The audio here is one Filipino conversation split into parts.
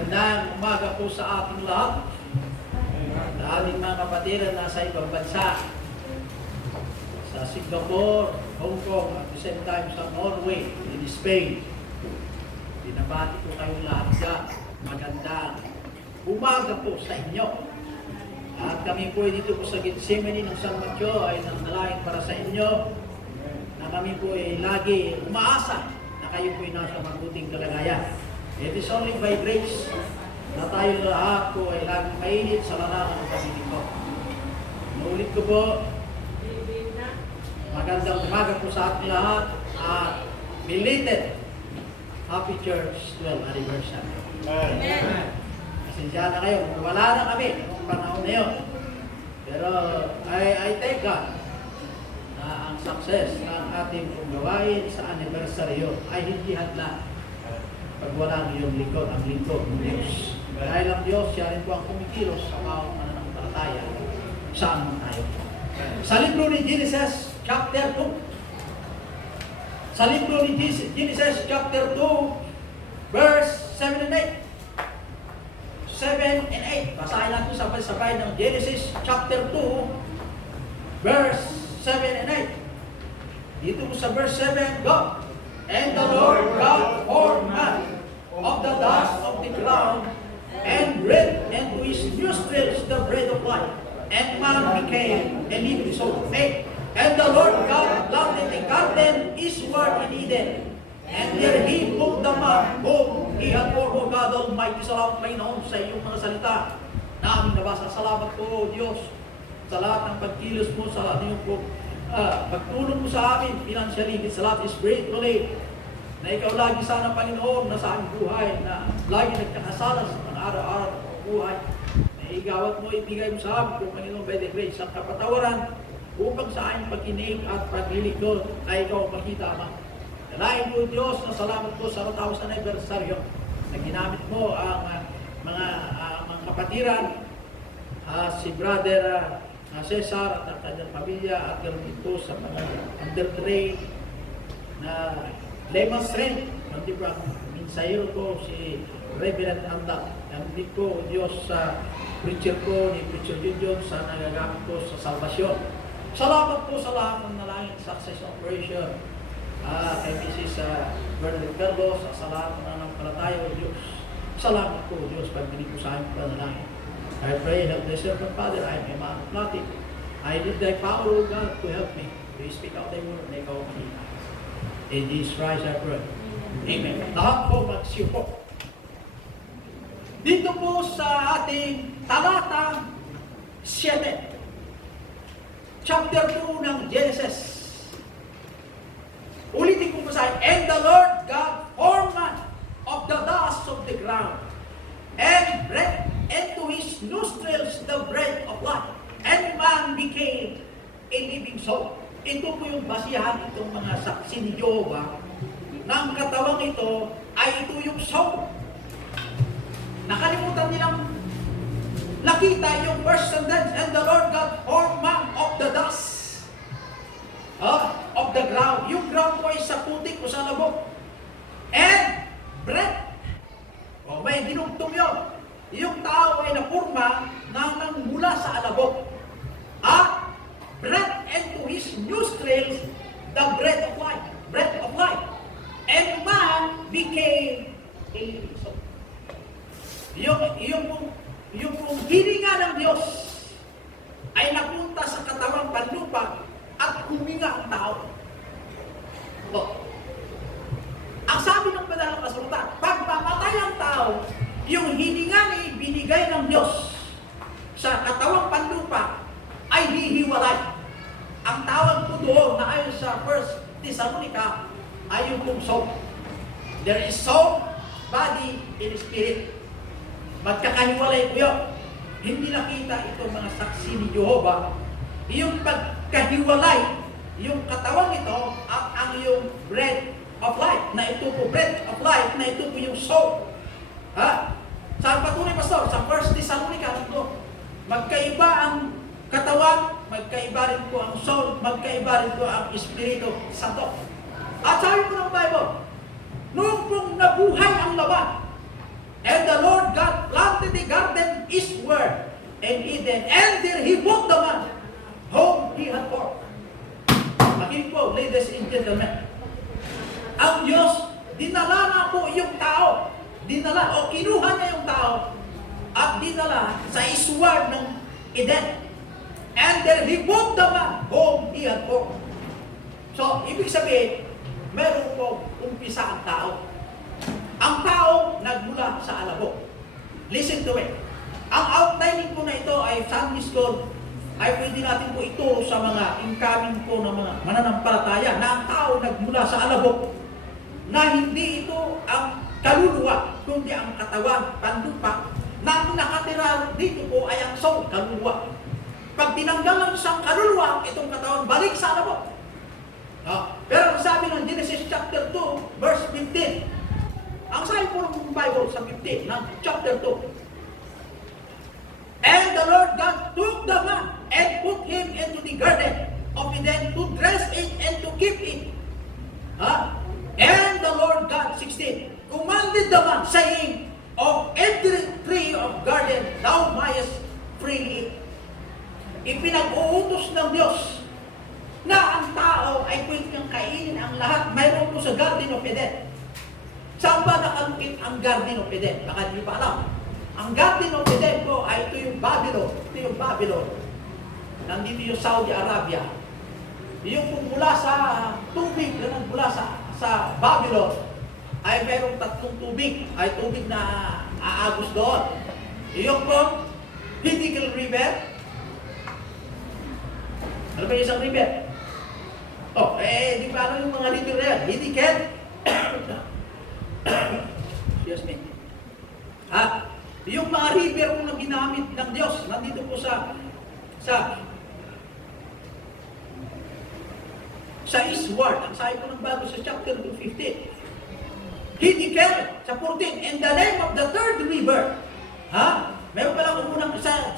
Magandang umaga po sa ating lahat. Sa aming mga kapatid na nasa ibang bansa, sa Singapore, Hong Kong, at the same time sa Norway, in Spain. Binabati ko kayong lahat dyan. Magandang umaga po sa inyo. At kami po dito po sa Gethsemane ng San Mateo ay nangdalain para sa inyo na kami po ay lagi umaasa na kayo po ay nasa mabuting kalagayan. It is only by grace na tayo lahat po ay laging mainit sa larangan ng pag-ibig ko. Naulit ko po, magandang umaga po sa ating lahat at belated Happy Church 12th Anniversary. Amen. Pasensya na kayo, wala na kami noong panahon na yun. Pero I thank God na ang success ng ating gawain sa anniversary yun ay hindi hadlang pag wala yung lingkod, ang lingkod ng Diyos. Dahil ang Diyos, siya rin po ang kumikilos sa mga mananampalataya saan man tayo. Sa libro ni Genesis chapter 2, sa libro ni Genesis chapter 2, verse 7 and 8. 7 and 8. Basahin natin sabay-sabay ng Genesis chapter 2, verse 7 and 8. Dito po sa verse 7, go! And the Lord God formed man of the dust of the ground, and breathed into his nostrils the breath of life, and man became a living soul. 8. And the Lord God planted a garden eastward in Eden, and there he put the man whom he had formed. O God Almighty, salamat Panginoon sa iyong mga salita na aming nabasa. Salamat po, Diyos, sa lahat ng pagkilos mo, sa lahat ng pagtulong mo sa amin, financially, sa lahat spiritually, na ikaw lagi sana, Panginoon, na sa aming buhay, na lagi nagkakasala sa pang-araw-araw ng buhay, na igawat mo, ibigay mo sa amin, kung Panginoon, by the grace, ang kapatawaran, upang sa aming pagkinig at paglilingkod ay ikaw makita, Ama. Dalain mo, Diyos, na salamat po sa 1,000th anniversary na ginamit mo ang mga kapatiran, si Brother Cesar at ang kanyang pamilya, at ganoon din po sa mga undergrade na lemon strength. Hindi po ang minsayero ko, si Reverend Anda. Hindi po, Diyos, sa preacher ko, ni Preacher Junjun, sa nagagamit ko sa salvasyon. Salamat po sa lahat ng nalangin success operation. Kay Mrs. Bernadette Carlos, sa lahat ng nanampalataya o Diyos. Salamat po, Diyos, pagdinig ko sa aming panalangin. I pray, help thy servant, Father. I am a man of nothing. I need thy power, O God, to help me to speak out thy word na ikaw makita. In Jesus Christ I pray. Amen. Lahat po magsiupo. Dito po sa ating talata 7, chapter 2 ng Genesis. Ulitin ko po sa akin. And the Lord God formed man of the dust of the ground, and breathed into his nostrils the breath of life, and man became a living soul. Ito po yung basihan itong mga saksi ni Jehovah na ang katawang ito ay ito yung soul. Nakalimutan nilang nakita yung first sentence, and the Lord God formed man of the dust of the ground. Yung ground po ay sa putik o sa labog. And breath. O may dinugtong yun. Yung tao ay napurma nang mula sa alabog. At breath into his nostrils the breath of life. Breath of life. And man became a living soul. Yung hininga ng Diyos ay napunta sa katawang panlupa at huminga ang tao. O, ang sabi ng banal na kasulatan, pag mamatay ang tao, yung hininga ni binigay ng Diyos sa katawang panlupa ay hihiwalay. Ang tawag po doon na ayon sa 1 Thessalonica ay yung soul. There is soul, body, and spirit. Magkakahiwalay po yun. Hindi nakita itong mga saksi ni Jehovah. Yung pagkahiwalay, yung katawan ito at ang yung breath of life, na ito po breath of life, na ito po yung soul. Ha? Saan patuloy, Pastor? Sa 1 Thessalonica, magkaiba ang katawan, magkaiba rin po ang soul, magkaiba rin po ang Espiritu Santo. At sabi po ng Bible, noong pong nabuhay ang laman, and the Lord in Eden, and there he put the man whom he had formed. Makinig po, ladies and gentlemen. Ang Diyos, dinala na po yung tao. Dinala, o kinuha niya yung tao at dinala sa isward ng Eden. And there he put the man whom he had formed. So, ibig sabihin, meron po umpisa ang tao. Ang tao nagmula sa alabok. Listen to me. Ang outlining po na ito ay Sunday School, ay pwede natin po ituro sa mga incoming po ng mga mananampalataya na ang tao nagmula sa alabok, na hindi ito ang kaluluwa, kundi ang katawan, panlupa, na ang nakatira dito po ay ang soul, kaluluwa. Pag tinanggal ang isang kaluluwa, itong katawan, balik sa alabok. Pero ang sabi ng Genesis chapter 2, verse 15, ang sabi po ng Bible sa 15, ng chapter 2, and the Lord God took the man and put him into the garden of Eden to dress it and to keep it. And the Lord God, 16, commanded the man, saying, of every tree of garden thou mayest freely eat. Ipinag-uutos ng Diyos na ang tao ay pwede niyang kainin ang lahat. Mayroon po sa Garden of Eden. Saan ba nakalukit ang Garden of Eden? Baka hindi pa alam. Ang Garden of Eden po ay ito yung Babylon. Ito yung Babylon. Nandito yung Saudi Arabia. Yung mula sa tubig na nagmula sa Babylon ay mayroong tatlong tubig. Ay tubig na aagos doon. Yung po, Hiddekel River. Ano ba yung isang river? Di ba ano yung mga river na yan? Hiddekel. Excuse me. Yung mga river na ginamit ng Diyos, nandito po sa eastward. Ang sabi po ng Bible sa chapter 2:15. Hiddekel sa 14. And the name of the third river. Meron pa lang unang sa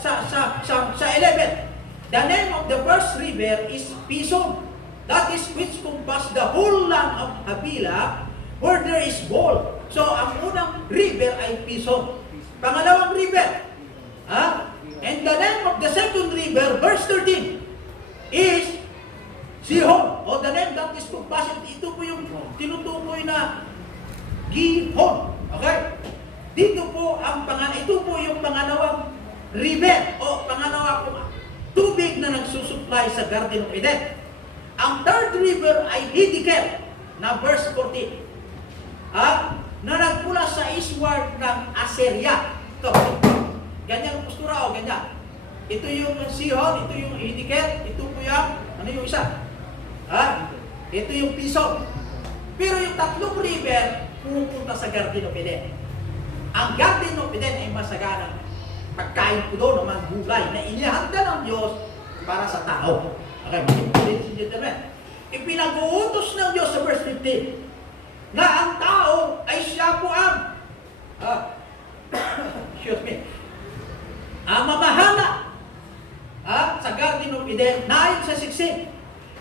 11. The name of the first river is Pison. That is which compass the whole land of Havilah, where there is gold. So, ang unang river ay Pison. Pangalawang river. And the name of the second river, verse 13, is Gihon. O the name that is compassed. Ito po yung tinutukoy na Gihon. Okay? Dito po ito po yung pangalawang river o pangalawang tubig na nagsusupply sa Garden of Eden. Ang third river ay Hiddekel na verse 14. Na nagmula sa eastward ng Assyria. Ito. Ganyan ang postura o ganyan. Ito yung Sihon, ito yung Hiddekel, ito po yung, ano yung isa? Ito yung Pison. Pero yung tatlong river, pupunta sa Garden of Eden. Ang Garden of Eden ay masaganang pagkain po doon ng mga gulay na inihanda ng Diyos para sa tao. Okay, ladies and gentlemen. Ipinag-uutos ng Diyos sa verse 15 na ang tao ay siya po ang excuse me, mamahala sa Garden of Eden, 9 sa 16.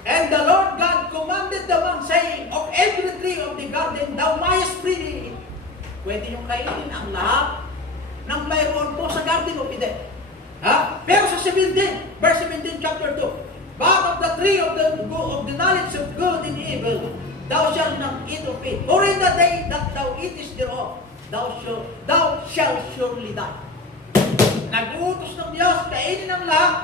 And the Lord God commanded the man, saying, of every tree of the garden thou mayest freely eat. Pwede yung kainin ang lahat ng mayroon po sa Garden of Eden. Pero sa 17, verse 17, chapter 2, but of the tree of the knowledge of good and evil, thou shalt not eat of it. For in the day that thou eatest thereof, thou shalt surely die. Nag-uutos ng Diyos, kainin ang lahat.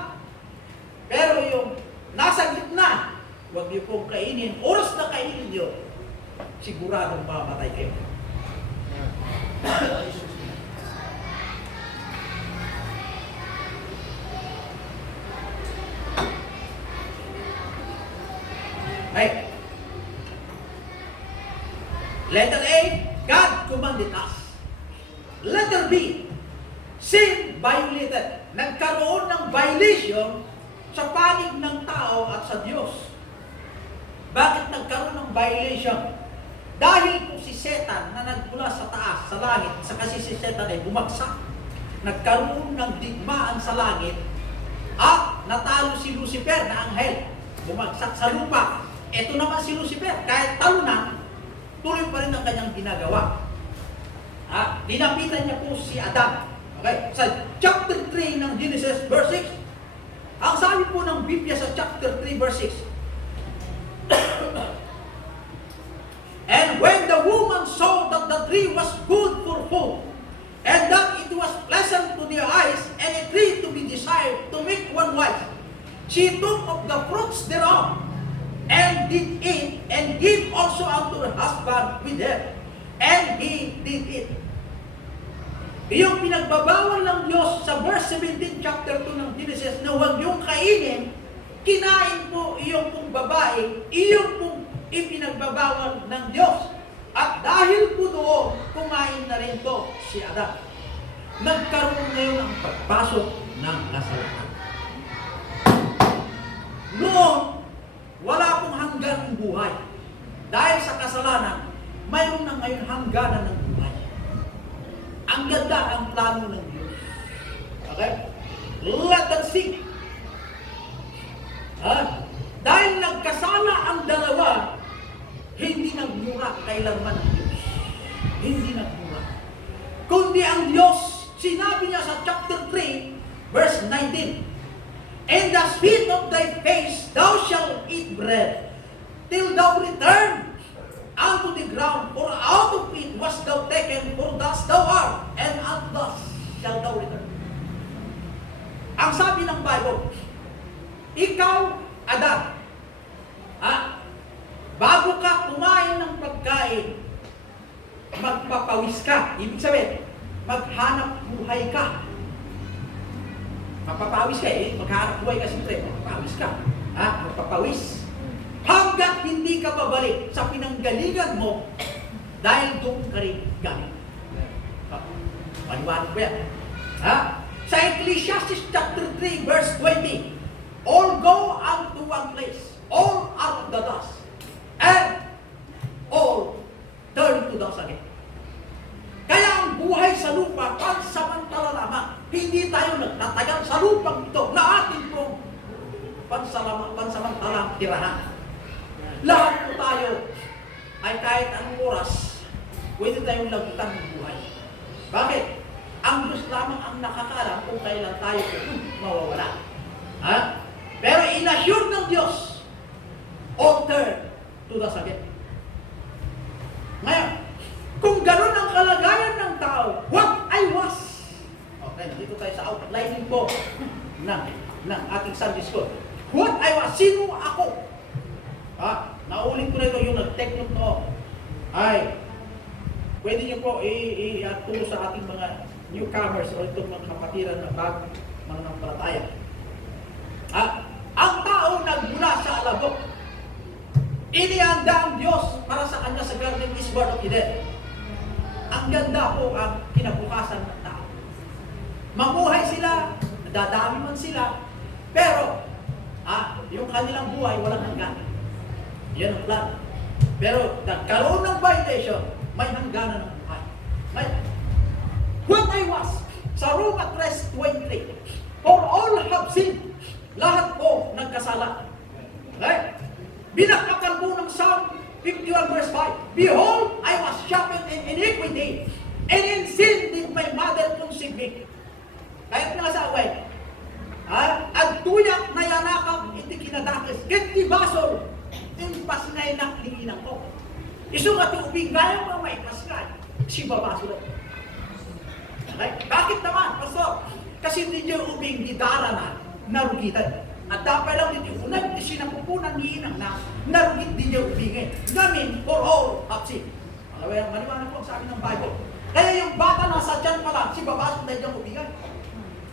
Pero yung nasa gitna, huwag niyo pong kainin. Oras na kainin niyo, siguradong mamatay kayo. Right. Letter A, God commanded us. Letter B, sin violated. Nagkaroon ng violation sa panig ng tao at sa Diyos. Bakit nagkaroon ng violation? Dahil po si Satan na nagmula sa taas, sa langit, sa kasi si Satan ay bumagsak. Nagkaroon ng digmaan sa langit at natalo si Lucifer na anghel. Bumagsak sa lupa. Ito naman si Lucifer, kahit talunan, tuloy pa rin ang kanyang ginagawa. Dinapitan niya po si Adam. Okay? Sa chapter 3 ng Genesis, verse 6, ang sabi po ng Biblia sa chapter 3, verse 6, and when the woman saw that the tree was good for food, and that it was pleasant to the eyes, and a tree to be desired to make one wise, she took of the fruits thereof, and did eat, and gave also unto her husband with her, and he did eat. Iyong pinagbabawal ng Diyos sa verse 17, chapter 2 ng Genesis, na huwag yung kainin, kinain po iyong pong babae, iyong pong ipinagbabawal ng Diyos. At dahil po doon, kumain na rin to si Adan. Nagkaroon ngayon ang pagpasok ng kasalanan. Noon, wala pong hanggan ng buhay. Dahil sa kasalanan, mayroon na ngayon hangganan ng buhay. Ang ganda ang plano ng Diyos. Okay? Let us see. Dahil nagkasala ang dalawa, hindi nagmura kailanman ang Diyos. Hindi nagmura. Kundi ang Diyos, sinabi niya sa chapter 3, verse 19, in the sweat of thy face thou shalt eat bread, till thou return unto the ground, for out of it was thou taken, for thus thou art, and unto thus shalt thou return. Ang sabi ng Bible, ikaw, Adan, bago ka kumain ng pagkain, magpapawis ka. Ibig sabihin, maghanap buhay ka. Magpapawis ka maghanap buhay ka siyempre, magpapawis ka. Magpapawis. Hanggat hindi ka babalik sa pinanggalingan mo, dahil doon ka rin galing. Paliwanag ko yan. Sa Ecclesiastes chapter 3, verse 20, all go unto one place, all are of the dust, and all turn to dust again. Kaya ang buhay sa lupa, pansamantala lamang. Hindi tayo nagtatagal sa lupang ito na ating pong pansamantalang tirahan. Lahat po tayo ay kahit anong oras, pwede tayong lagutan ng buhay. Bakit? Ang Diyos lamang ang nakakaalam kung kailan tayo mawawala. Pero inassure ng Diyos, all turn to the again. Ngayon, kung gano'n ang kalagayan ng tao, what I was. Okay, dito tayo sa outlining po ng ating Sunday school. What I was, sino ako? Naulit ko na ito yung nag-take note no. Ay, pwede niyo po i-aturo sa ating mga newcomers o itong mga kapatiran na bagong mananampalataya. Ang tao nagmula sa alabok. Inihanda ang Diyos para sa kanya sa Garden of Eden. Ang ganda po ang kinabukasan ng tao. Mamuhay sila, nadadami man sila, pero yung kanilang buhay walang hanggan. Yan ang plan. Pero nagkaroon ng violation, may hangganan ng buhay. What I was, sa Roma 3:23, for all have sinned, lahat po nagkasala. Right? Binakapan po ng Psalm 51 verse 5, behold, I was shapen in iniquity, and in sin did my mother conceive me. Kahit nga sa away, at tuyak na yanakap iti kinadakis, ket basol, pasinay ng linginan ko. Isong at ubing gaya mo maipasnay, si babasol. Bakit naman, Pastor? Kasi hindi niyo ubing didara na narugitan. At dapat lang dito, unang sinapupunan ni inang na narugit din niya ubingin. Namin, for all have sinned. Maliwanag po ang sabi ng Bible. Kaya yung bata nasa dyan pa lang, si babasol na niyang ubingin.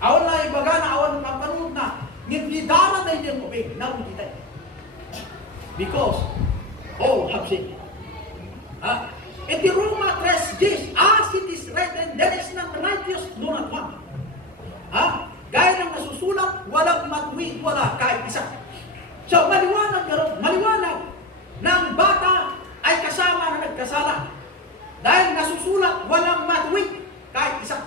Awan na ibaga na awan ng pagpanunod na, didara na niyang ubing, narugitan. Because all have sinned. In the Roma 3:10, as it is written, there is none righteous, no not one. Gaya ng nasusulat, walang matuwid, wala kahit isa. So maliwanag na ang bata ay kasama na nagkasala. Dahil nasusulat, walang matuwid kahit isa.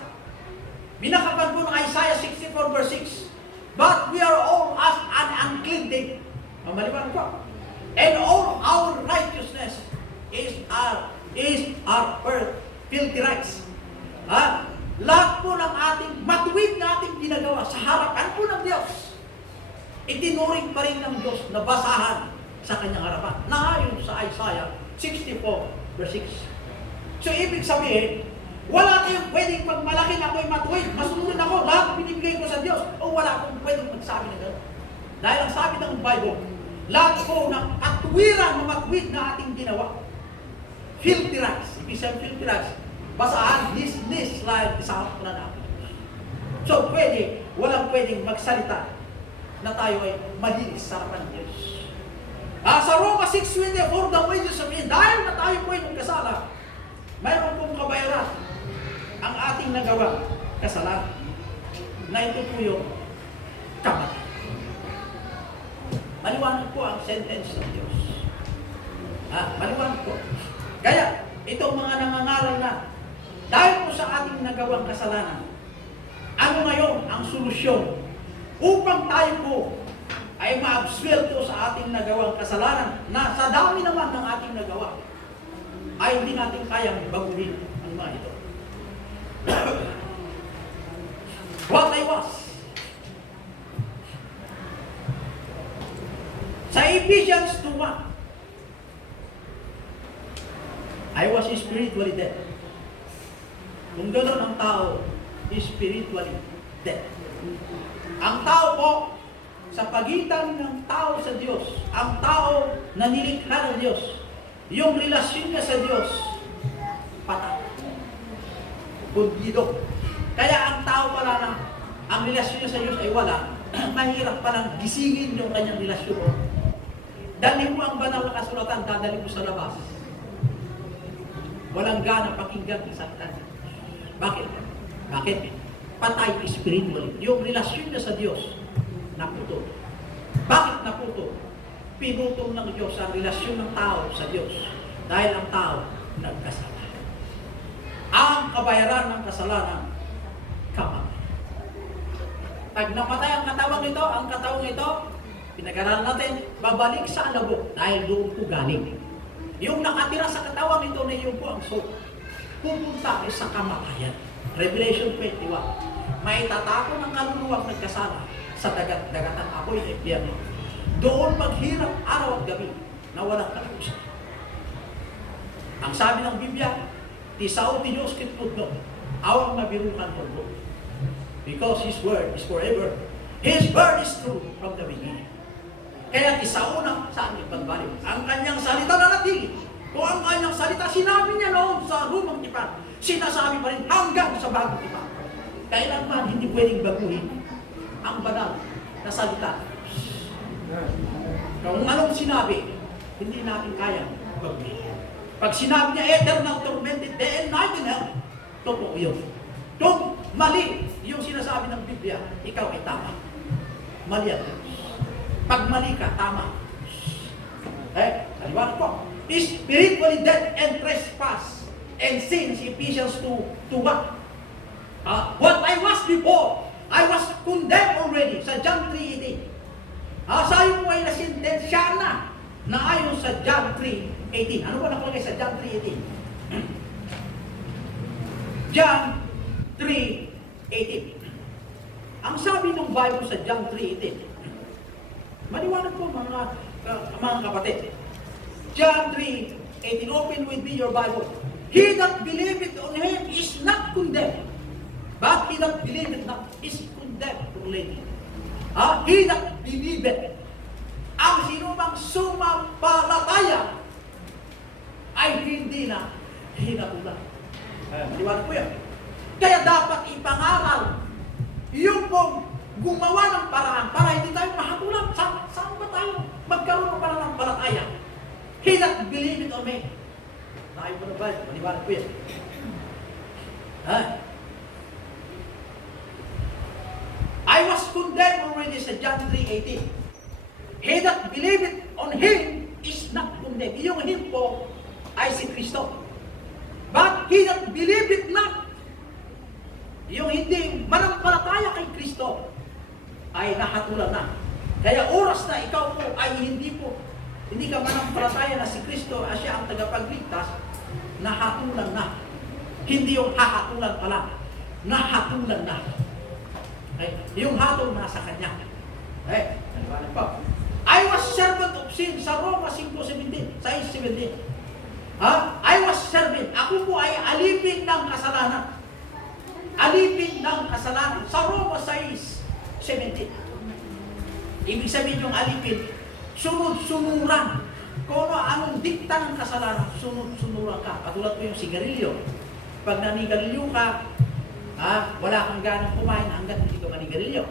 Binakapan po ng Isaiah 64 verse 6, but we are all as an unclean thing. Maliwanag po. And all our righteousness is our filthy rights. Lahat po ng ang ating matuwid na ating ginagawa sa harapan po ng Diyos, itinuring pa rin ng Diyos na basahan sa kanyang harapan. Naayon sa Isaiah 64 verse 6. So ibig sabihin, wala kayong pwedeng pagmalaki na ako'y matuwid, masunod ako, lahat binibigay ko sa Diyos, o wala akong pwedeng magsabi na gano'n. Dahil ang sabi ng Bible, lahat po ng katuwiran na matuwid na ating ginawa, filthy rags, ibig sabihin filthy rags, basahan, this slide, isama ko na natin. So pwede, walang pwedeng magsalita na tayo ay malinis sa harapan ng Diyos. Sa Roma 6:24, the wages of sin, dahil na tayo po ay nagkasala, mayroon pong kabayaran ang ating nagawa kasalanan, na ito po yung kamatayan. Maliwanag po ang sentence ng Diyos. Maliwanag po. Kaya, itong mga nangangaral na, dahil po sa ating nagawang kasalanan, ano ngayon ang solusyon upang tayo po ay ma-absuelto sa ating nagawang kasalanan na sa dami naman ng ating nagawa ay hindi natin kayang baguhin ang mga ito. What I was. Sa Ephesians 2:1, I was spiritually dead. Kung gano'n ang tao, spiritually dead. Ang tao po, sa pagitan ng tao sa Diyos, ang tao na nilikha ng Diyos, yung relasyon niya sa Diyos, patay. Bundido. Kaya ang tao pala na, ang relasyon niya sa Diyos ay wala, mahirap palang gisingin yung kanyang relasyon. Dali mo ang banal na kasulatan, dadali mo sa labas. Walang gana pakinggan ng salita. Bakit? Bakit? Patay spiritually. Yung relasyon niya sa Diyos, naputo. Bakit naputo? Pinutol ng Diyos ang relasyon ng tao sa Diyos dahil ang tao nagkasala. Ang kabayaran ng kasalanan, kamatayan. Pag napatay ang katawang ito, pinag-aralan natin, babalik sa alabok dahil doon po galing. Yung nakatira sa katawang ito na yung po ang soul, pupunta sa kamatayan. Revelation 21, may tatapon ng kaluluwang nagkasala sa dagat-dagatan apoy na impyerno. Doon maghirap araw at gabi na walang katapusan. Ang sabi ng Biblia, tisaw ti Diyos kitpudno, awang mabirukan po. Because His word is forever. His word is true from the beginning. Kaya tisaw na saan ipagbalik. Ang kanyang salita na natin. Kung ang kanyang salita, sinabi niya noon sa lumang tipan, sinasabi pa rin hanggang sa bagong tipan. Kailanman hindi pwedeng baguhin ang banal na salita. Kung anong sinabi, hindi natin kaya baguhin. Pag sinabi niya, eternal tormented day and night in hell, totoo yun. Kung mali yung sinasabi ng Biblia, ikaw ay tama. Mali at pag mali ka, tama. Aliwanag po. Spiritually dead and trespass and sins, Ephesians 2:1. What I was before, I was condemned already sa John 3:18. Sayo mo ay nasintensya na ayon sa John 3:18. Ano ba nakalagay sa John 3:18? John 3:18. Ang sabi ng Bible sa John 3:18, maliwanag po mga kapatid. John 3:18, open with me your Bible. He that believeth on Him is not condemned, but he that believeth not is condemned already. He that believeth, ang sinumang sumampalataya ay hindi na hinatulan. Maliwanag po yan. Kaya dapat ipangaral yung pong gumawa ng paraan para hindi tayo mahatulan. Saan ba tayo magkaroon ng pananampalataya? He that believeth on me. Tayo po na ba? Maliwanag po yan. I was condemned already sa John 3:18. He that believeth on Him is not condemned. Yung Him po ay si Kristo. But he that believeth not, yung hindi manampalataya kay Kristo, ay nahatulan na. Kaya oras na ikaw po ay hindi ka manampalataya na si Kristo at siya ang tagapagligtas, nahatulan na. Hindi yung hahatulan pa lang. nahatulan na. Okay? Yung hatol nasa kanya. Okay? Naliwanag po. I was servant of sin sa Roma 5:17, 6:17. I was servant. Ako po ay alipin ng kasalanan. Alipin ng kasalanan. Sa Roma 6:17. Ibig sabihin yung alipin, sunod-sunuran. Kung anong dikta ng kasalanan, sunod-sunuran ka. Katulad po yung sigarilyo. Pag nanigarilyo ka, wala kang ganang kumain hanggat hindi ka manigarilyo.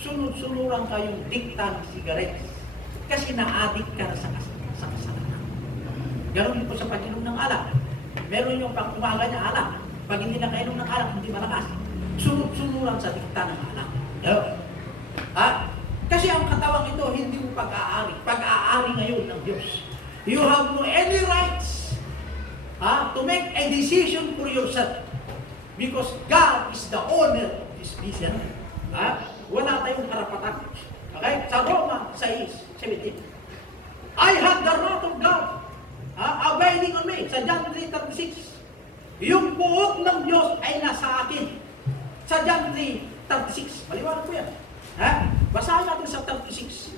Sunod-sunuran ka yung dikta ng sigaret. Kasi na-addict ka na sa kasalanan. Ganon din po sa pag-inom ng alak. Meron yung pag-umaga niya alak. Pag hindi nakainom ng alak, hindi malakas. Sunod-sunuran sa dikta ng alak. Kasi ang katawang ito, hindi mo pag-aari. Pag-aari ngayon ng Diyos. You have no any rights to make a decision for yourself. Because God is the owner of this vision. Wala tayong karapatan. Okay? Sa Roma 6:17. I had the wrath of God abiding on me. Sa John 3:36. Yung buhok ng Diyos ay nasa akin. Sa John 3:36. Maliwanag po yan. Basahin natin sa 36.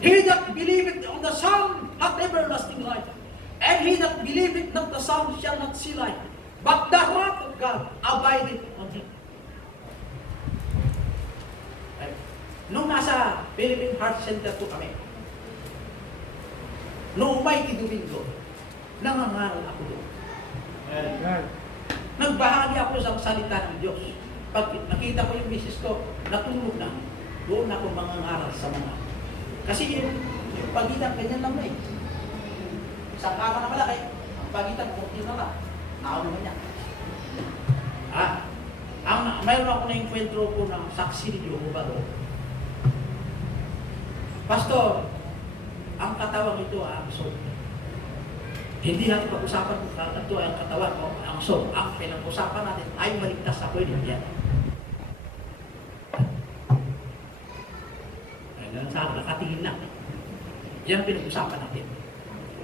He that believeth on the Son hath everlasting life. And he that believeth not the Son shall not see life. But the wrath of God abideth on him. Nung nasa Philippine Heart Center po kami, noong Mighty Domingo, nangangaral ako doon. Nagbahagi ako sa salita ng Diyos. Pag nakita ko yung misis ko, natulog na, doon ako mangangaral sa mga. Kasi yung pagitan, ganyan lang na eh. Isang kama na malaki, ang pagitan, kunti na lang. Ako naman niya. Mayroon ako na yung kwentro ko ng saksi ni Jehovah doon. Pastor, ang katawang ito ang soul. Hindi natin pag-usapan kung ito ang katawan o ang soul. Ang pinag-usapan natin ay maligtas ako din yan. Sa nakatingin lang. Yan ang pinag-usapan natin.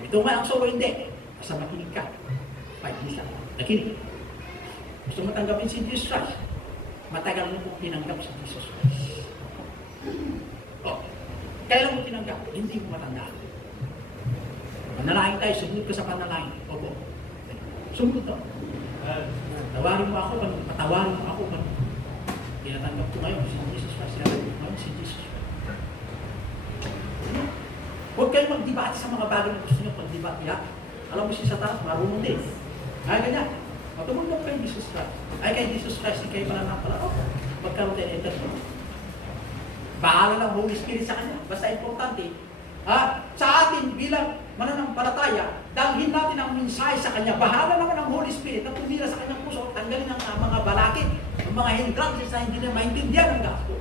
Ito nga ang soul o hindi. Basta makinig ka. 5 minutes lang. Nakinig. Gusto mo tanggapin si Jesus Christ? Matagal mo kung tinanggap si Jesus Christ. Kailan mo tinanggap? Hindi mo matandaan. Manalangin tayo, sumunod ka sa panalangin. Opo. Sumunod to. Tawarin mo ako, patawarin mo ako. Tinatanggap ko ngayon si Jesus Christ. Sinabi ko ngayon si Jesus Christ. Huwag kayo mag-debate sa mga bagay na gusto nyo pag-debate. Alam mo si Satanas, marunong din. Ganyan. Matulog kay Jesus Christ. Kay Jesus Christ, hindi kayo mananapala. Magkaroon tayo ng internet. Bahala ng Holy Spirit sa kanya. Basta importante, sa atin bilang mananampalataya, dalhin natin ang mensahe sa kanya. Bahala naman ang Holy Spirit na tumira sa kanyang puso at tanggalin ang mga balakid, ang mga hindrances na hindi na maintindihan ng gospel.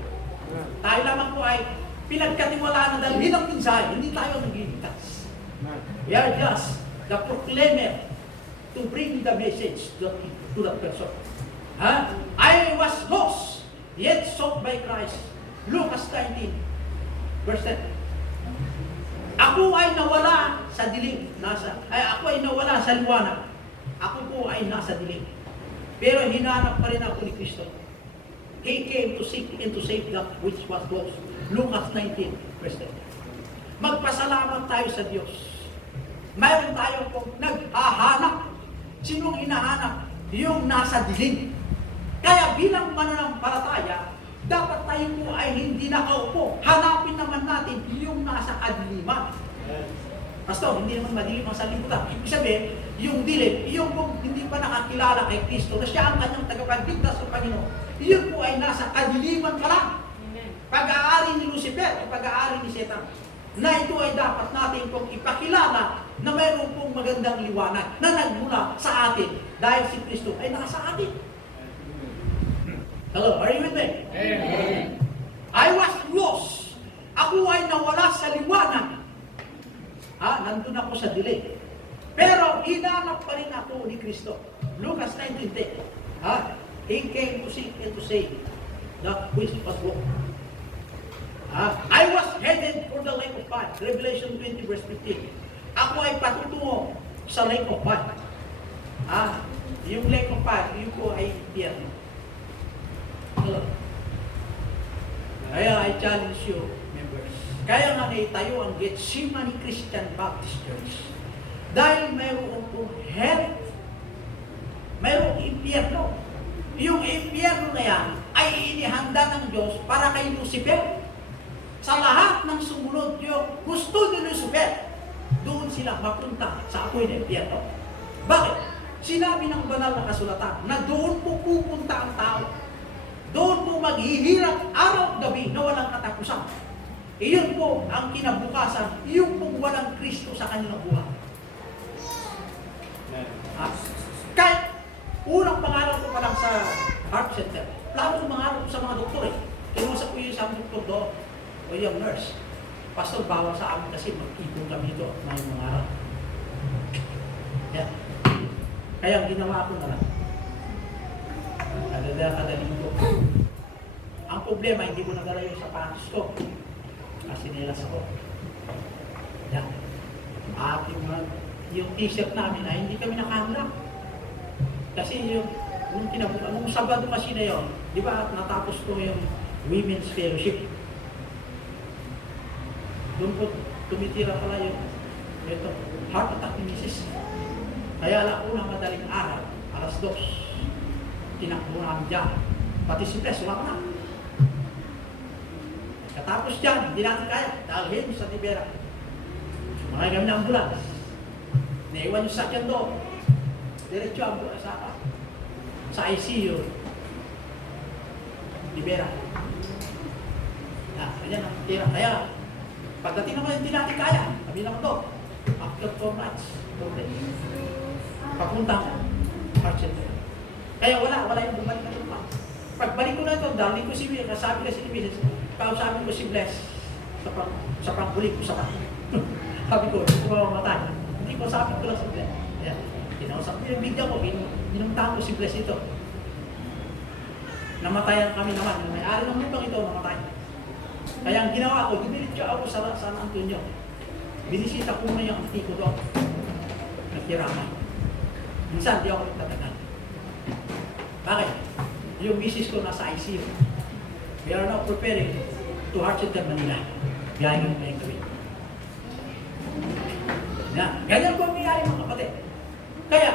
Tayo lamang po ay pinagkatiwalaan na dalhin ang mensahe, hindi tayo nagliligtas. We are just the proclaimer to bring the message to that person. I was lost, yet sought by Christ. Lucas 19, verse 10. Ako ay nawala sa dilim. Ako ay nawala sa liwanag. Ako po ay nasa dilim. Pero hinanap pa rin ako ni Kristo. He came to seek and to save that which was lost. Lucas 19, verse 10. Magpasalamat tayo sa Diyos. Mayroon tayo pong naghahanap. Sinong hinahanap? Yung nasa dilim. Kaya bilang mananampalataya, dapat tayo po ay hindi nakaupo. Hanapin naman natin yung nasa kadiliman. Pastor, hindi naman madilim ang sanlibutan. Ibig sabihin, yung dilim, yung hindi pa nakakilala kay Kristo na siya ang kanyang tagapagligtas sa Panginoon, yun po ay nasa kadiliman pa lang. Pag-aari ni Lucifer o pag-aari ni Satan, na ito ay dapat natin pong ipakilala na mayroon pong magandang liwanag na nagmula sa atin dahil si Kristo ay nasa atin. Hello, are you with me? Amen. I was lost. Ako ay nawala sa liwanag. Nandun ako sa dilim. Pero hinanap pa rin ako ni Kristo. Lucas 19:10. He came to seek and to save that which was lost. I was headed for the lake of fire. Revelation 20 verse 15. Ako ay patutungo sa lake of fire. Yung lake of fire, yun po ay impyerno. Kaya I challenge you, members. Kaya nga naitayo ang Gethsemane Christian Baptist Church. Dahil mayroon po hell, mayroong impyerno. Yung impyerno na yan ay inihanda ng Diyos para kay Lucifer. Sa lahat ng sumunod yung gusto ni Lucifer, doon sila mapunta sa apoy ng impyerno. Bakit? Sinabi ng banal na kasulatan na doon po pupunta ang tao. Doon po maghihirap araw-gabi na walang katapusan. Iyon po ang kinabukasan, yung pong walang Kristo sa kanilang buhay. Kahit unang pangalan ko pa lang sa heart center, plano ko mangarap sa mga doktor eh. Kinusap ko yung isang doktor doon, o yung nurse. Pastor, bawal sa amin kasi mag-ipon kami ito, may mangarap. Yeah. Kaya ang ginawa ko na lang, kadadaling ko. Ang problema, hindi ko nagala yung sapatos ko. Kasi nilas ako. Yan. At yung t-shirt namin ay hindi kami nakahanda. Kasi yung kinabuka, nung Sabado kasi na yun, di ba natapos ko yung Women's Fellowship. Doon po tumitira pala yung heart attack ni Mrs. Kaya alam ko na madaling araw, alas 2, tinakbo namin dyan. Pati si Pres, wala na. Katapos dyan, hindi natin kaya, dalhin sa Tibera. Sumakay kami ng ambulans. Naiwan yung sakyan doon. Diretso ambulans sa ICU. Tibera. Kanya na, tira. Kaya, pagdating naman hindi natin kaya, kami lang doon. After 4 months, papunta ko, heart center. Kaya wala yung bumalik na lumang. Pagbalik ko na ito, darling ko si Will, nasabi kasi ni Mrs. Kausapin ko si Bless sa panghuli ko sa kanya. Sabi ko, hindi ko mamatay. Hindi ko sabi ko lang si Bless. Ayan, kinausap ko yung bigyan ko, inumtahan ko si Bless ito. Namatayan kami naman, yung may-ari ng lupang ito, namatay. Kaya ang ginawa ko, dumilit siya ako sa San Antonio. Binisita ko na yung antiko doon. Nagkiramay. Minsan, di ako nagtatagal. Bakit? Yung misis ko nasa ICU. We are now preparing to Heart Center Manila. Biyahe kami ngayong gabi. Ganyan ko ang nangyari mga kapatid. Kaya,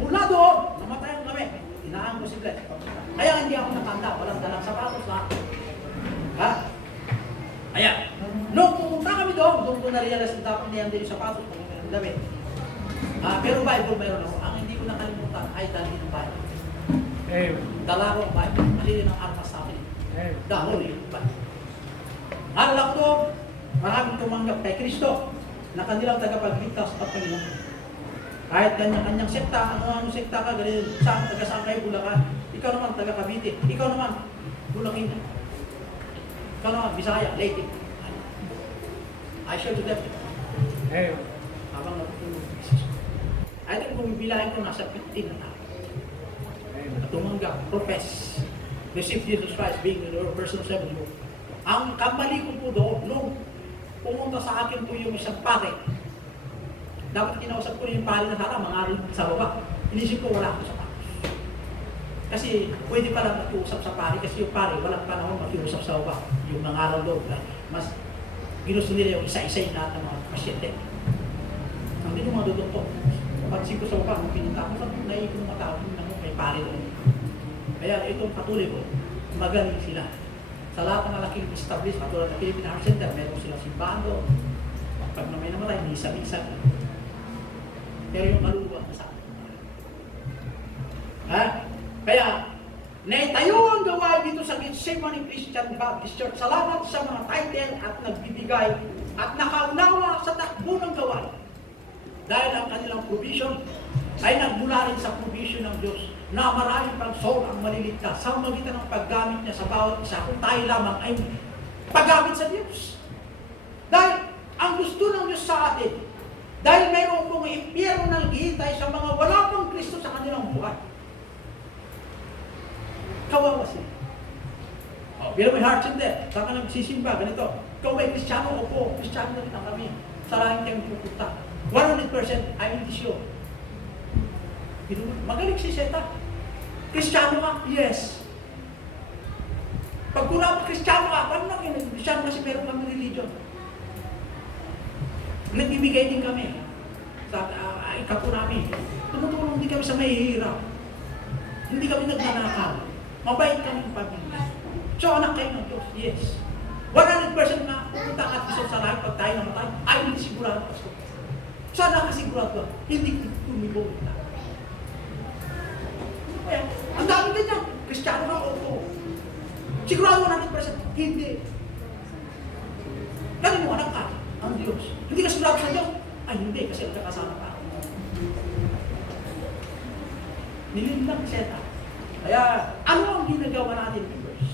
mula doon, namatayan kami. Inahan ko si Glenn. Kaya hindi ako nakanda. Walang dalang sapatos na. Ha? Kaya, nung pumunta kami doon ko na-realize na dapat niyan din yung sapatos kung yung damit. Pero Bible mayroon ako. Ang hindi ko nakalimutan ay dali ng Bible. Dala ko ang Bible. Malili ng armas sa amin. Dahon yung Bible. Alak doon, maraming tumanggap kay Kristo na kanilang tagapagligtas at Panginoon. Kahit kanyang sekta, ano sekta ka, ganyan, taga-saan kayo, Bulacan. Ikaw naman, taga-Cavite. Ikaw naman, Bulacan. Ikaw naman, Bisaya, Leyte. I share to them. Habang natutulog. I think kung bilahin ko nasa 15 na at tumanggap, profess, receive Jesus Christ being your personal Savior. Ang kamali ko po doon, nung pumunta sa akin po yung isang pare, dapat kinausap ko yung pare na sana, mangaral sa baba. Inisip ko wala ako sa patos. Kasi pwede pala makiusap sa pare, kasi yung pare, walang panahon makiusap sa baba. Yung mangaral doon, mas ginusto nila yung isa-isa yung lahat ng mga pasyente. Hindi ko mga dudukto. Pag-isip ko sa baba, nung pinunta ko, naiipon ng mga tao, may pare doon. Kaya itong patuloy ko, magaling sila. Sa lahat ng malaking establish, katulad ng Philippine Heart Center, meron silang simbahan doon. Pag na may namatay, may isa-isa. Pero yung kaluluwa na sa akin. Kaya, naitayo ang gawain dito sa Gethsemane Christian Baptist Church. Salamat sa mga title at nagbibigay at nakaunawa sa takbo ng gawain. Dahil ang kanilang provision ay nagmula rin sa provision ng Diyos na maraming pang soul ang maliligtas sa magitan ng paggamit niya sa bawat isa kung tayo lamang ay paggamit sa Diyos. Dahil ang gusto ng Diyos sa atin, dahil mayroon pong impyerno na naghihintay sa mga wala pang Kristo sa kanilang buhay. Kawawa sila. Pero may heart center, saan ka nagsisimba, ganito. Ikaw ba'y Kristiyano? Opo, Kristiyano na rin ang kami. Sa lahing kayong pupunta. 100% I'm hindi sure. Magaling si Seta. Kristiyano ka? Yes. Pag kunang Kristiyano ka, paano lang yun? Kristiyano kasi meron kami religion. Nagbibigay din kami. Ikapo namin. Tumutulong din kami sa mahihirap. Hindi kami nagnanakaw. Mabait kami ng pamilya. So anak kayo ng Diyos? Yes. 100% na pupunta ka at sa lahat pag tayo namatay. Ay, hindi sigurado, Pastor. Sana kasigurado ka. Hindi tumibo na. Kaya, ang dami ganyan. Kristiyano ka, oo. Sigurado 100%. Hindi. Ganun mo, anak ka. Ang Diyos. Hindi ka sigurado sa Diyos? Ay, hindi. Kasi nagkakasama ka. Nilinlang seta. Kaya, ano ang ginagawa natin, viewers?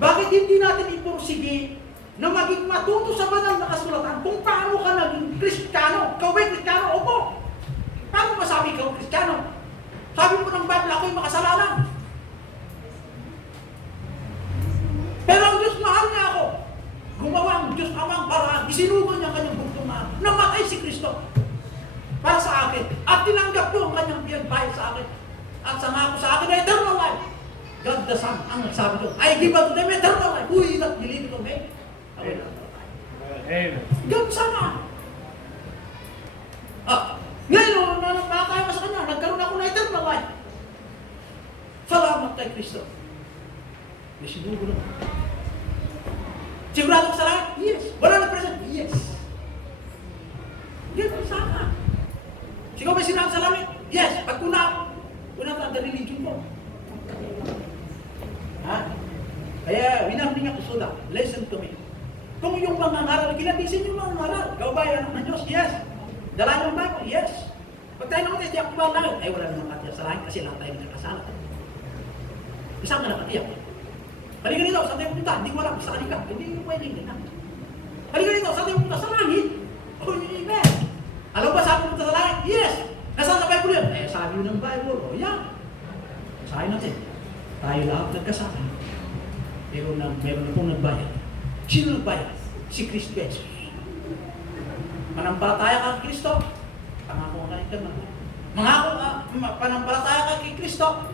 Bakit hindi natin ipursige na maging matuto sa banal na kasulatan kung paano ka naging Kristiyano? Ikaw ba'y Kristiyano? Opo. Paano masabi ikaw Kristiyano? Sabi mo ng Bible, ako'y makasalanan. Pero ang Diyos mahal niya ako. Gumawa ang Diyos amang paraan. Isinugo niya ang kanyang bugtungan. Namatay si Kristo para sa akin. At tinanggap ko ang kanyang pinagbayad sa akin. At sangako sa akin na eternal life. God the Son, ang nagsabi ko, I give unto them eternal life. Who is that believe it on me? Amen. God sana. Ngayon, nakakaya ka sa kanya, nagkaroon ako na eternal life. Salamat kay Kristo. May sinugo naman. Sigurado ka sa lahat? Yes. 100%? Yes. Yan ang sana. Siguro may sinabi sa langit? Yes. Pag kuna ang religion mo. Ha? Kaya, winamding ako suda. Listen to me. Kung yung mga ngaral, kilatisin yung mga ngaral. Ikaw ba yan ng Diyos? Yes. Dala yung Bible? Yes. Pag tayo naman tayo, tiyak ba lang? Ay, wala naman katiyak sa langit kasi lahat tayo nagkakasala. Isang ka na katiyak. Halika dito, saan tayo punta? Hindi ko alam, saan ka? Hindi ko pwedeng ganyan. Halika dito, saan tayo punta? Sa langit. Oh, amen. Alam ba saan punta sa langit? Yes. Nasaan sa Bible yun? Eh, sabi yun ng Bible. Oh, yan. Sabi natin, tayo lahat nagkasala. Pero meron na pong nagbayad. Sino nagbayad? Si Kristo Jesus. Manampalataya ka kay Kristo, pangako ka ito na. Mangako ka, panampalataya ka kay Kristo,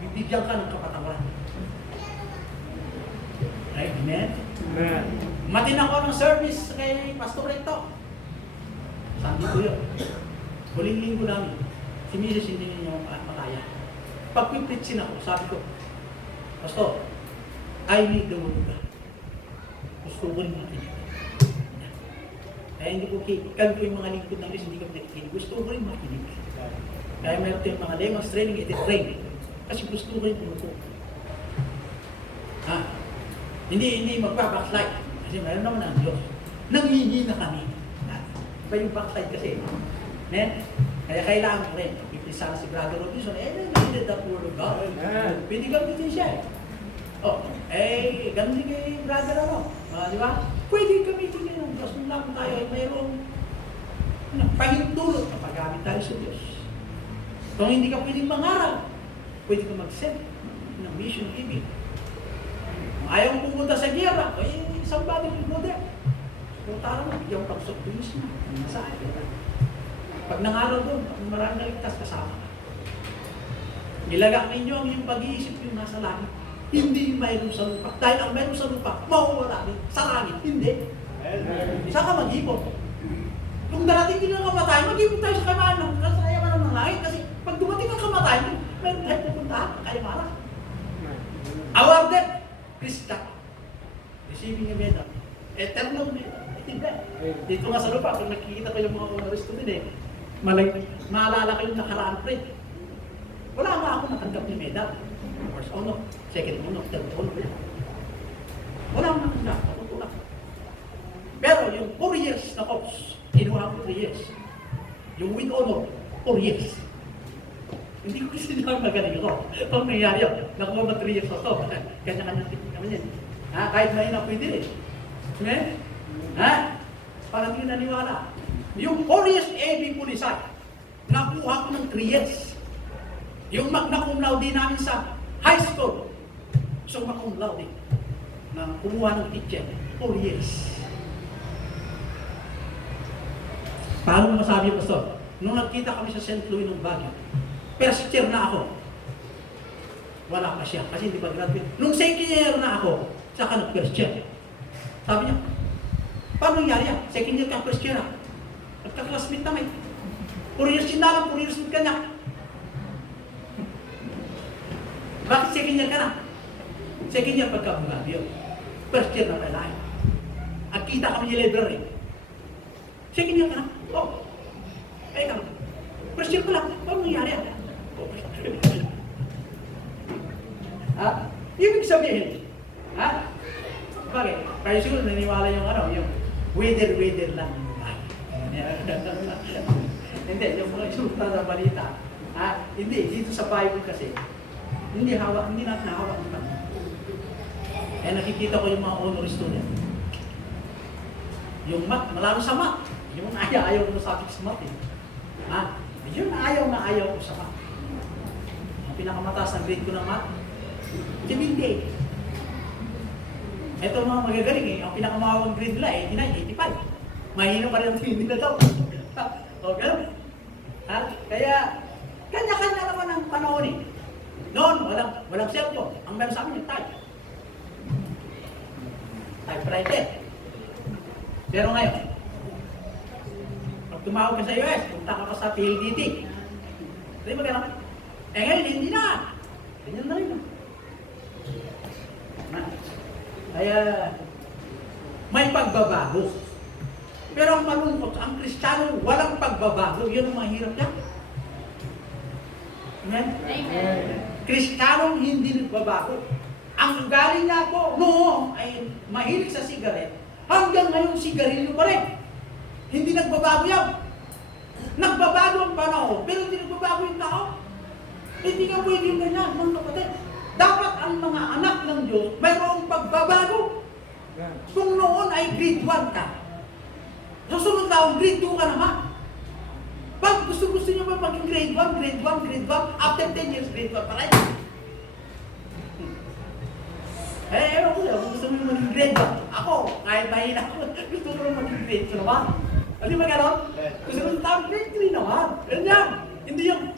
bibigyan ka ng kapatawaran. Right? Amen? Amen. Matin ako ng service kay Pastor Recto. Sandi ko yun. Huling linggo namin, si Mrs. hindi niyo mataya. Pag-preaching ako, sabi ko, Pastor, I need the word of God. Gusto ko rin makinig. Kaya hindi ko kami ko yung mga lingkod ng Diyos, hindi kami nakikinig. Gusto ko rin makinig. Kaya meron tayong mga lemons training, training. Kasi gusto ko rin tumuto. Hindi magpa-backslide. Kasi meron naman ang Diyos. Nangihingi na kami. Iba yung backslide kasi. Kaya kailangan ko rin. Pipisa si Brother Robinson, needed that word of God. Pwede gamitin siya ganun din kay Brother di ba? Pwede gamitin niya ng Diyos. Nung lang tayo ay mayroong pahintulot na paggamit tayo sa Diyos. Kung hindi ka pwedeng mangaral, pwede ka mag-send ng mission giving. Kung ayaw mong pumunta sa giyara, somebody will go there. Kung tara mo, bigyan mo pag-optimism na. Masahe. Pag nangaral doon, maraming naligtas kasama ka. Ilagak ninyo ang iyong pag-iisip yung nasa langit. Hindi mayroon sa lupa. Dahil ang mayroon sa lupa, mawawala rin. Sa langit, hindi. Saan ka mag-ipon? Kung darating din ang kamatay, mag-ipon tayo sa kayamanan. Sa kayamanan ng langit. Kasi pag dumating ang kamatay, mayroon tayo pupuntahan. Kayamanan. Awarded, Krista. Receiving a medal. Eternal medal. Dito nga sa lupa, kung nakikita ko yung mga honoris ko din maalala ko yung nakaraan pre. Wala nga ako natanggap ng medal. First honor, second honor, third honor. Wala akong natanggap, natutulak. Pero yung 4 years na course, kinuha ko 3 years. Yung with honor, 4 years. Hindi ko kasi magaling ako. Pag nangyari yun, nakuha ba 3 years na ito? Kanya-kanya tipi naman yan. Kahit na yun, pwede rin. Parang hindi naniwala. Yung 4 years AB Pulisay, nakuha ko ng 3 years. Yung magna cum laude namin sa high school, so magna cum laude, na kumuha ng teacher, 4 years. Paano masabi, Pastor? Nung nagkita kami sa St. Louis ng Baguio, first year na ako. Wala pa siya, kasi hindi pa graduate. Nung second year na ako, saka nag-first year. Sabi niya, paano nangyari yan? Second year ka, first year na. Nagka-classmate naman. 4 years din na lang, 4 years ka na. Bakit second year ka na? Second year pagka-bugab yun. First year na pala. At kita kami ni library. Second year ka na? Oh. Ay, ikaw. First year pa lang. Paano nangyari yan? Oh. Ha? Ibig sabihin, ha? Bakit? Kaya siguro naniwala yung yung weather lang yung buhay. Hindi, yung mga isulta na balita. Ha? Hindi, dito sa Bible kasi, hindi natin hawak ng tanong. Kaya nakikita ko yung mga honor student. Yung math, malalo sa math. Yung ayaw ko sa math eh. Ha? Yun ayaw ko sa math. Ang pinakamataas ng grade ko ng math, 70. Ito mga magagaling eh. Ang pinakamawang grade nila eh, 85. Mahina pa rin ang hindi na daw. O, gano'n. Ha? Kaya, kanya-kanya naman ang panahon eh. Noon, walang cellphone. Ang meron sa amin yung type. Typewriter. Pero ngayon, pag tumawag ka sa US, punta ka pa sa PLDT. Di ba gano'n? Eh ngayon, hindi na. Ganyan na rin. Kaya, may pagbabago. Pero ang malungkot, ang Kristiyano, walang pagbabago. Yun ang mahirap niya. Amen? Amen. Kristiyano hindi nagbabago. Ang ugali niya po noon ay mahilig sa sigaret. Hanggang ngayon, sigarilyo pa rin. Hindi nagbabago yan. Nagbabago ang panahon, pero hindi nagbabago yung tao. Hindi ka pwede yung ganyan, mga kapatid. Dapat ang mga anak ng Diyos mayroong pagbabago. Kung noon ay grade 1 ka, susunod taon, grade 2 ka naman. Pag gusto nyo ba maging grade 1, after 10 years, grade 1 pa rin. Ewan ko lang, gusto mo maging grade 1. Ako, kahit mahina ako, gusto ko maging grade 2 naman. Hindi ba gano'n? Susunod taon, grade 3 naman. Ganyan. Hindi yung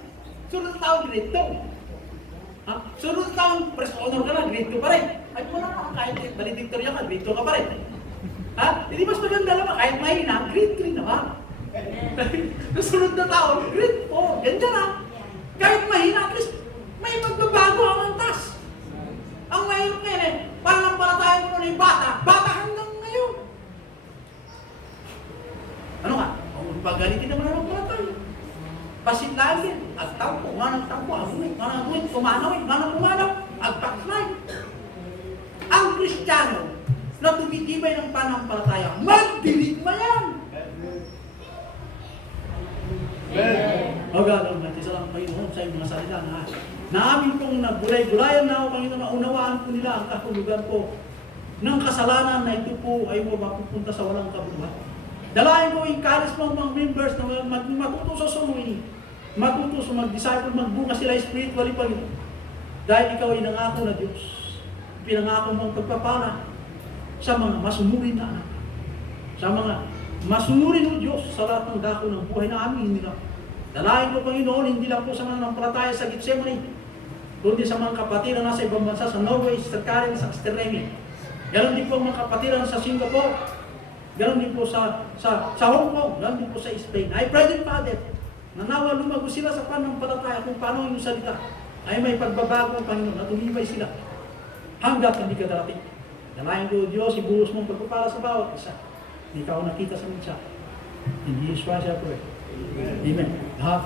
sunod taon, grade 2. Ha? Sunod taon, first honor ka na, grade 2 pa rin. Ay, wala ka, kahit valedictorian ka, grade 2 ka pa rin. Ha? Hindi mas maganda naman, kahit mahina, grade 3 naman. Sunod na taon, grade 4. Ganyan na. Kahit mahina, at least, may magbabago ang antas. Ang mahirap ngayon eh, parang tayo mo na yung bata hanggang ngayon. Ano ka? Kung pagalitin naman ang bata yun. Pasit lagi, agtampo, manang tampo, aguit, kumanawin, kumanaw, agpaksnay. Ang Kristiyano na tumitibay ng panampalataya, magdirigma yan! Magalang natin sa lang Panginoon sa mga salita na namin pong nagbulay-bulayan na ako, Panginoon, na unawaan po nila ang kahulugan po ng kasalanan na ito po ay mapupunta sa walang kabuluhan. Dalayan ko yung kalis mga members na matuto sa sumuli, matuto sa mag-disciple, magbunga sila spiritually Panginoon. Dahil ikaw ay nangako na Diyos, pinangako mong pagpapala sa mga masunurin na anak, sa mga masunurin ng Diyos sa lahat ng dako ng buhay na aming hindi lang. Dalayan ko Panginoon, hindi lang po sa mga nampalataya sa Gethsemane, kundi sa mga kapatiran na nasa ibang bansa, sa Norway, sa Karen, sa Sterling. Ganon din po ang mga kapatiran sa Singapore. Ganon din po sa Hong Kong. Ganon din po sa Spain. I pray din, Father, na nawa lumago sila sa panampalataya kung paano yung salita ay may pagbabago ang Panginoon at umibay sila hanggat hindi ka darating. Dalayan ko, Diyos, ibuhos mong pagpapala sa bawat isa. Hindi ka ako nakita sa mensahe. In Jesus Christ I pray. Amen. God,